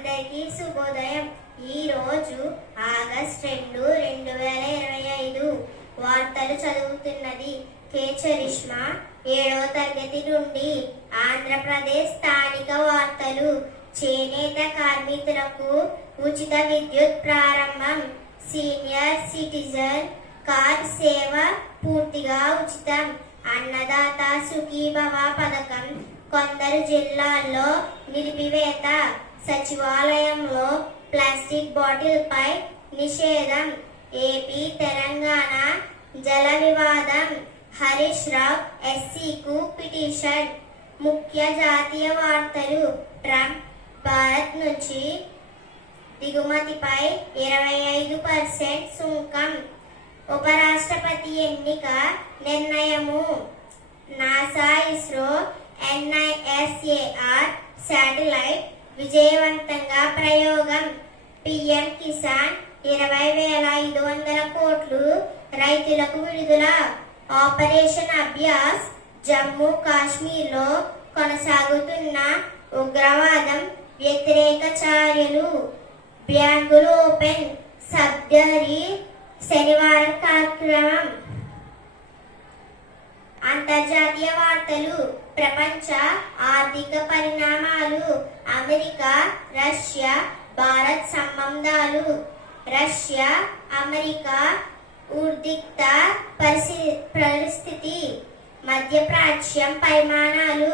అందరికీ శుభోదయం. ఈరోజు ఆగస్ట్ 2, 2025 వార్తలు చదువుతున్నది కే చరిష్మా. 7వ తరగతి నుండి ఆంధ్రప్రదేశ్ స్థానిక వార్తలు. చేనేత కార్మికులకు ఉచిత విద్యుత్ ప్రారంభం. సీనియర్ సిటిజన్ కార్ సేవ పూర్తిగా ఉచితం. అన్నదాత సుఖీభవ పథకం కొందరు జిల్లాల్లో నిలిపివేత. సచివాలయంలో ప్లాస్టిక్ బాటిల్ పై నిషేధం. ఏపీ తెలంగాణ జల వివాదం. హరీష్ రావు ఎస్సీకు పిటిషన్. ముఖ్య జాతీయ వార్తలు. ట్రంప్ భారత్ నుంచి దిగుమతిపై 25% సుంకం. ఉపరాష్ట్రపతి ఎన్నిక నిర్ణయము. నాసా ఇస్రో NISAR శాటిలైట్ విజయవంతంగా ప్రయోగం. పిఎం కిసాన్ 20,500 కోట్లు రైతులకు విడుదల. ఆపరేషన్ అభ్యాస్. జమ్మూ కాశ్మీర్లో కొనసాగుతున్న ఉగ్రవాదం వ్యతిరేక చర్యలు. బ్యాంకులు ఓపెన్. సబ్సిడీ శనివారం కార్యక్రమం. అంతర్జాతీయ వార్తలు. ప్రపంచ ఆర్థిక పరిణామాలు. అమెరికా రష్యా భారత్ సంబంధాలు. రష్యా అమెరికా ఉద్రిక్త పరిస్థితి. మధ్యప్రాచ్యం పరిమాణాలు.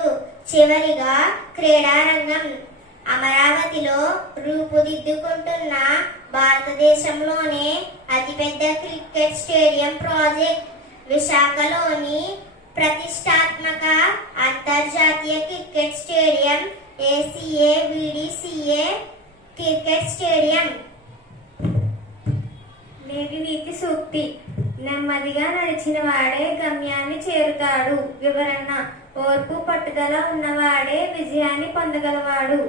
చివరిగా క్రీడారంగం. అమరావతిలో రూపుదిద్దుకుంటున్న భారతదేశంలోనే అతిపెద్ద క్రికెట్ స్టేడియం ప్రాజెక్ట్. విశాఖలోని ప్రతిష్టాత్మక అంతర్జాతీయ cricket stadium ACA-VDCA cricket stadium. నేటి నీతి సూక్తి. నెమ్మదిగా నడిచిన వాడే గమ్యాన్ని చేరుతాడు. వివరణ. ఓర్పు పట్టుదల ఉన్నవాడే విజయాన్ని పొందగలవాడు.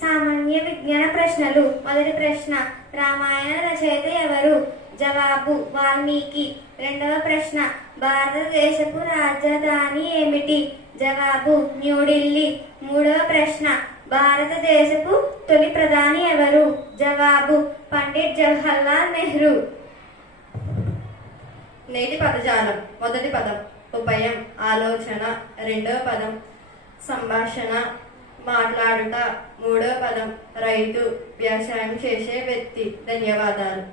సామాన్య విజ్ఞాన ప్రశ్నలు. మొదటి ప్రశ్న, రామాయణ రచయిత ఎవరు? జవాబు, వాల్మీకి. రెండవ ప్రశ్న, భారతదేశపు రాజధాని ఏమిటి? జవాబు, న్యూఢిల్లీ. మూడవ ప్రశ్న, భారతదేశపు తొలి ప్రధాని ఎవరు? జవాబు, పండిట్ జవహర్లాల్ నెహ్రూ. నేటి పదజాలం. మొదటి పదం ఉభయం, ఆలోచన. రెండవ పదం సంభాషణ, మాట్లాడుట. మూడవ పదం రైతు, వ్యవసాయం చేసే వ్యక్తి. ధన్యవాదాలు.